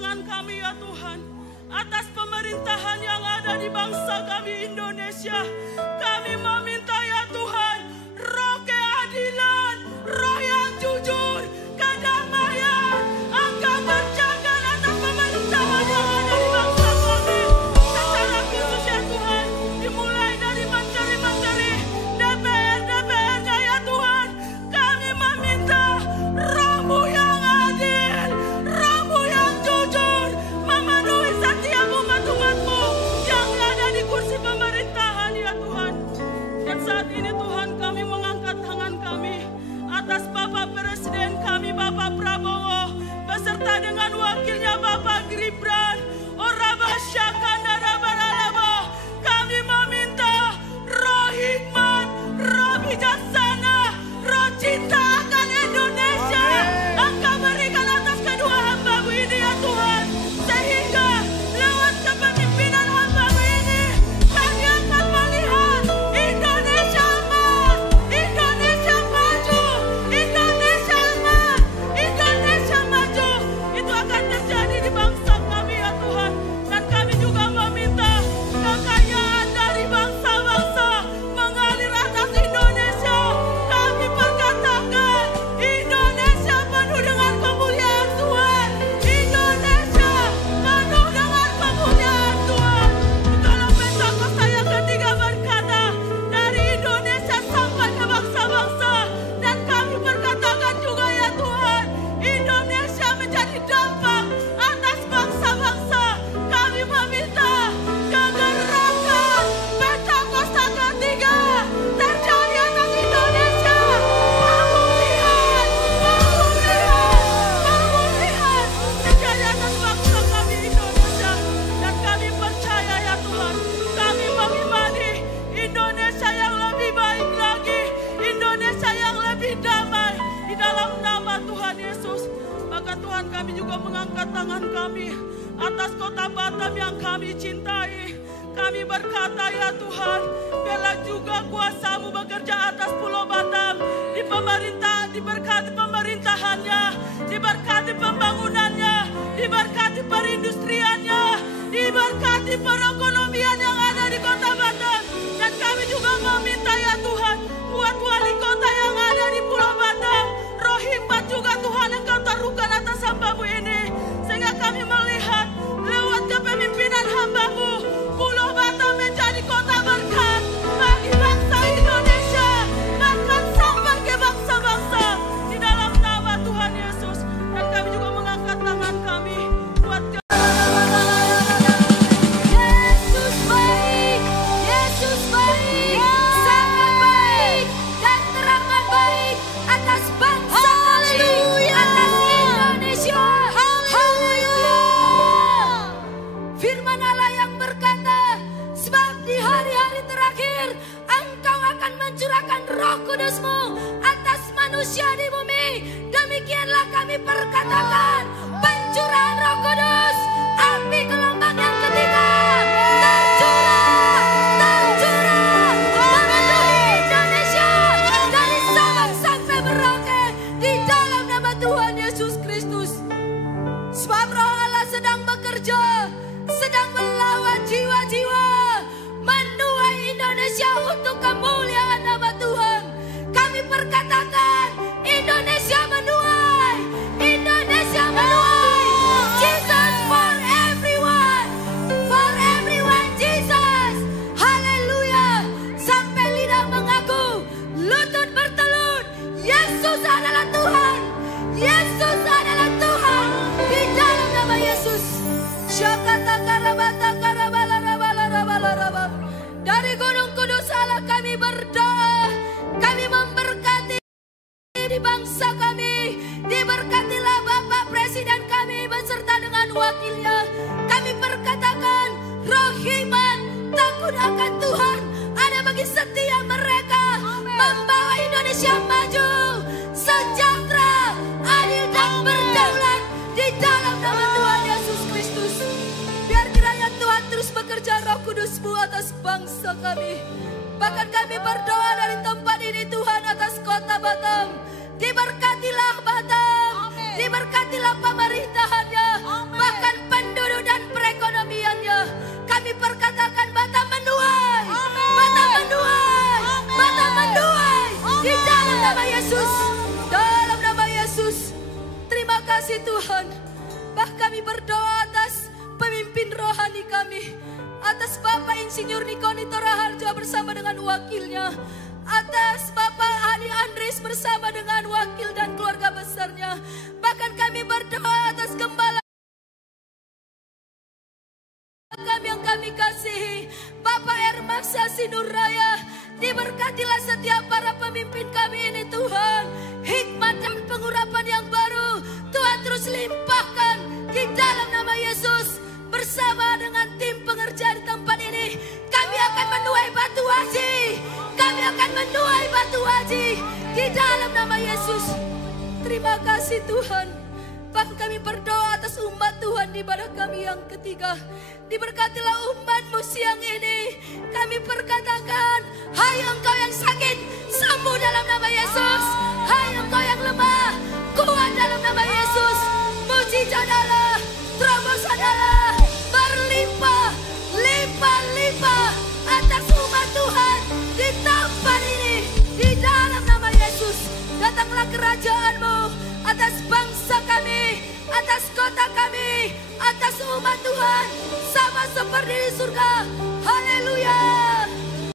tangan kami ya Tuhan, atas pemerintahan yang ada di bangsa kami Indonesia. Kami meminta ya Tuhan, roh keadilan, roh yang jujur, kedamaian, Engkau kerjakan atas pemerintahan yang ada di bangsa kami. Secara khusus ya Tuhan, dimulai dari menteri-menteri, DPR-nya ya Tuhan. Kami meminta roh-Mu yang adil, roh-Mu yang jujur, memenuhi setiap umat-umat-Mu yang ada di kursi pemerintahan ya Tuhan. Dan saat ini Tuhan, kami mengangkat tangan kami atas Bapak Presiden kami, Bapak Prabowo, beserta dengan wakilnya Bapak Gibran, kami meminta roh hikmat, roh bijaksana, roh cinta akan Indonesia. Engkau berikan atas kedua hamba-Mu ini ya Tuhan, sehingga lewat kepemimpinan hamba-Mu ini kami akan melihat Indonesia emas, Indonesia maju, Indonesia emas, Indonesia maju. Itu akan terjadi di bangsa kami ya Tuhan. Dan kami juga meminta kekayaan dari bangsa-bangsa mengalir atas Indonesia. Kami perkatakan Indonesia penuh dengan kemuliaan Tuhan, Indonesia penuh dengan kemuliaan Tuhan. Di dalam Pentakosta yang ketiga berkata, dari Indonesia sampai ke bangsa-bangsa. Dan kami perkatakan juga ya Tuhan, Indonesia menjadi dampak atas bangsa-bangsa. Kami meminta kegerakan Pentakosta ketiga terjadi atas Indonesia. Pemulihan, pemulihan terjadi atas bangsa kami Indonesia. Dan kami percaya ya Tuhan, kami mengimani Indonesia yang lebih baik lagi, Indonesia yang lebih damai di dalam nama Tuhan Yesus. Maka Tuhan, kami juga mengangkat tangan kami atas kota Batam yang kami cintai. Kami berkata ya Tuhan, biarlah juga kuasa-Mu bekerja atas Pulau Batam, di pemerintah, diberkati pemerintahannya, diberkati pembangunannya, diberkati perindustriannya, diberkati perekonomian yang ada di kota Batam. Dan kami juga meminta ya Tuhan, buat wali kota yang ada di Pulau Batam, roh hikmat juga Tuhan Engkau taruhkan atas hamba-Mu ini, sehingga kami melihat lewat kepemimpinan hamba-Mu, Pulau Batam menjadi kota berkat bagi bangsa Indonesia, bahkan sampai ke bangsa-bangsa di dalam nama Tuhan Yesus. Dan kami juga mengangkat tangan kami buat Yesus baik, Yesus baik, sangat baik dan teramat baik atas bangsa kami, atas Indonesia. Haleluya. Firman Allah yang berkata, sebab di hari-hari terakhir Engkau akan mencurahkan Roh Kudus-Mu atas manusia di bumi. Demikianlah kami perkatakan, pencurahan Roh Kudus, api gelombang yang ketiga tercurah, memenuhi Indonesia dari Sabang sampai Merauke di dalam nama Tuhan Yesus Kristus. Sebab Roh Allah sedang bekerja, sedang melawan jiwa-jiwa, menuai Indonesia untuk kemuliaan nama Tuhan. Kami perkatakan, Indonesia menuai, Indonesia menuai. Jesus for everyone Jesus. Haleluya. Sampai lidah mengaku, lutut bertelur, Yesus adalah Tuhan, Yesus adalah Tuhan. Di dalam nama Yesus. Syakata karabata karabala. Dari Gunung Kudus Allah kami berdoa, kami memberkati di bangsa kami, diberkatilah Bapak Presiden kami beserta dengan wakilnya. Kami perkatakan, roh iman, takut akan Tuhan ada bagi setiap mereka, membawa Indonesia maju, sejahtera, adil dan berdaulat di dalam nama Tuhan Yesus Kristus. Biar kiranya Tuhan terus bekerja Roh Kudus-Mu atas bangsa kami. Bahkan kami berdoa dari tempat ini Tuhan atas kota Batam. Diberkatilah Batam, diberkatilah pemerintahannya, bahkan suami kami, atas Bapak Insinyur Nikonito Raharjo bersama dengan wakilnya, atas Bapak Ali Andres bersama dengan wakil dan keluarga besarnya. Bahkan kami berdoa atas gembala kami yang kami kasihi, Bapak Ermaksa Sinuraya. Diberkatilah setiap para pemimpin kami ini Tuhan. Hikmat dan pengurapan yang baru Tuhan terus limpahkan di dalam nama Yesus. Bersama dengan tim pengerja di tempat ini, kami akan menuai batu haji. Kami akan menuai batu haji di dalam nama Yesus. Terima kasih Tuhan. Bahkan kami berdoa atas umat Tuhan di ibadah kami yang ketiga. Diberkatilah umat-Mu siang ini. Kami perkatakan, hai engkau yang sakit, sembuh dalam nama Yesus. Hai engkau yang lemah, kuat dalam nama Yesus. Mujizat Allah, terobosan Allah berlimpah, limpah-limpah atas umat Tuhan di tempat ini. Di dalam nama Yesus, datanglah kerajaan-Mu atas bangsa kami, atas kota kami, atas umat Tuhan, sama seperti di surga.